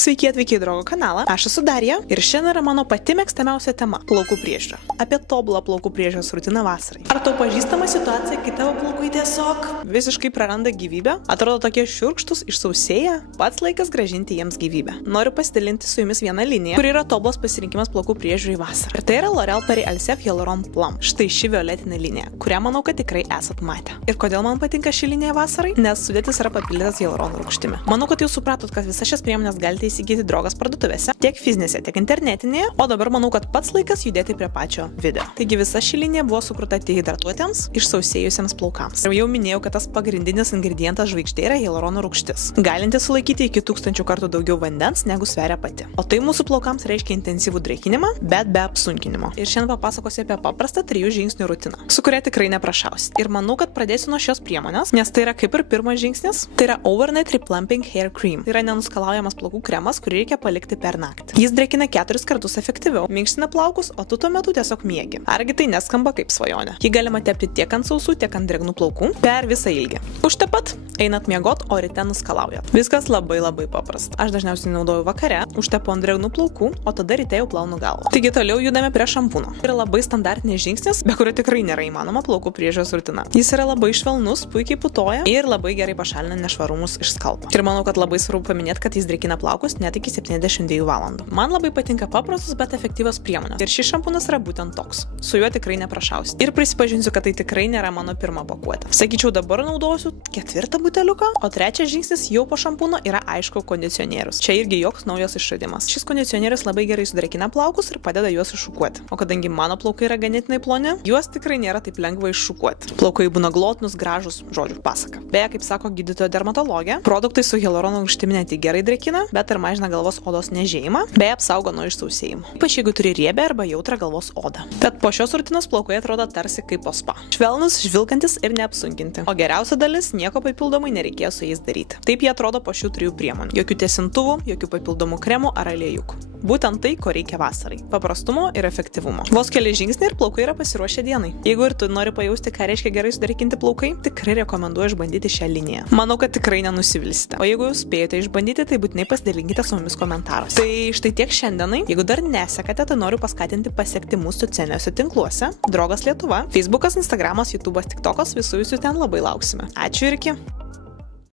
Sveiki atvykę į Drogo kanalą, aš esu Darija ir šiandien yra mano pati mėgstamiausia tema – plaukų priežiūra. Apie tobulą plaukų priežiūros rutiną vasarai. Ar tau pažįstama situacija, kai tavo plaukai tiesiog visiškai praranda gyvybę? Atrodo tokie šiurkštus, išsausėję, pats laikas grąžinti jiems gyvybę. Noriu pasidalinti su jumis vieną liniją, kuri yra tobulas pasirinkimas plaukų priežiūrai vasarą. Ir tai yra L'Oréal Paris Elsef Hyaluron Plum. Štai ši violetinė linija, kurią manau, kad tikrai esat matę. Ir kodėl man patinka ši linija vasarai? Nes sudėtis yra papildytas hialurono rūgštimi. Manau, kad jau supratot, kad visas šias priemonės galite įsigyti Drogos parduotuvėse, tiek fizinėse, tiek internetinėje, o dabar manau, kad pats laikas judėti prie pačio video. Taigi visa ši linija buvo sukurta tik hidratuotiems, išsausėjusiems plaukams. Ir jau minėjau, kad tas pagrindinis ingredientas žvaigždė yra hialurono rūgštis, galinti sulaikyti iki 1000 kartų daugiau vandens, negu sveria pati. O tai mūsų plaukams reiškia intensyvų drėkinimą, bet be apsunkinimo. Ir šiandien papasakosiu apie paprastą 3 žingsnių rutiną, su kuria tikrai neprašausit. Ir manau, kad pradėsiu nuo šios priemonės, nes tai yra kaip ir pirmas žingsnis, tai yra Overnight Replumping Hair Cream. Tai yra nenuskalaujamas plaukų kremas, kurį reikia palikti per naktį. Jis drėkina 4 kartus efektyviau, minkština plaukus, o tu tuo metu tiesiog miegi. Argi tai neskamba kaip svajonė. Jį galima tepti tiek ant sausų, tiek ant drėgnų plaukų per visą ilgį. Užtepat, einat miegot, o ryte nuskalaujat. Viskas labai paprasta. Aš dažniausiai naudoju vakare, užtepu ant drėgnų plaukų, o tada ryte jau plaunu galvą. Taigi toliau judame prie šampūno. Tai yra labai standartinis žingsnis, be kurio tikrai nėra įmanoma plaukų priežiūros rutina. Jis yra labai švelnus, puikiai putoja ir labai gerai pašalina nešvarumus iš skalpo. Ir manau, kad labai svarbu paminėti, kad jis drėkina plaukus net iki 72 valandų. Man labai patinka paprastos, bet efektyvios priemonės. Ir šis šampūnas yra būtent toks. Su juo tikrai neprašausit. Ir prisipažinsiu, kad tai tikrai nėra mano pirma pakuotė. Sakyčiau, dabar naudosiu 4 buteliuką, o 3 žingsnis jau po šampūno yra aišku kondicionierius. Čia irgi joks naujas išradimas. Šis kondicionierius labai gerai sudrėkina plaukus ir padeda juos iššukuoti. O kadangi mano plaukai yra ganėtinai ploni, juos tikrai nėra taip lengva iššukuoti. Plaukai būna glotnūs, gražūs, žodžiu pasaka. Beje, kaip sako gydytoja dermatologė, produktai su hialurono rūgštimi ne tik gerai drėkina, bet ir mažina galvos odos nežėjimą, bei apsaugo nuo išsausėjimo. Ypač jeigu turi riebę arba jautrą galvos odą. Tad po šios rutinos plaukai atrodo tarsi kaip po spa. Švelnus, žvilgantis ir neapsunkinti. O geriausia dalis, nieko papildomai nereikėjo su jais daryti. Taip jie atrodo po šių 3 priemonių. Jokių tiesintuvų, jokių papildomų kremų ar aliejukų. Būtent tai, ko reikia vasarai. Paprastumo ir efektyvumo. Vos keli žingsniai ir plaukai yra pasiruošę dienai. Jeigu ir tu nori pajausti, ką reiškia gerai sudrėkinti plaukai, tikrai rekomenduoju išbandyti šią liniją. Manau, kad tikrai nenusivilsite. O jeigu jūs spėjote išbandyti, tai būtinai pasidalinkite su mumis komentaruose. Tai štai tiek šiandienai. Jeigu dar nesekate, tai noriu paskatinti pasiekti mūsų socialiniuose tinkluose. Drogas Lietuva, Facebookas, Instagramas, YouTube'as, TikTokas, visų jūsų ten labai lauksime. Ačiū ir iki.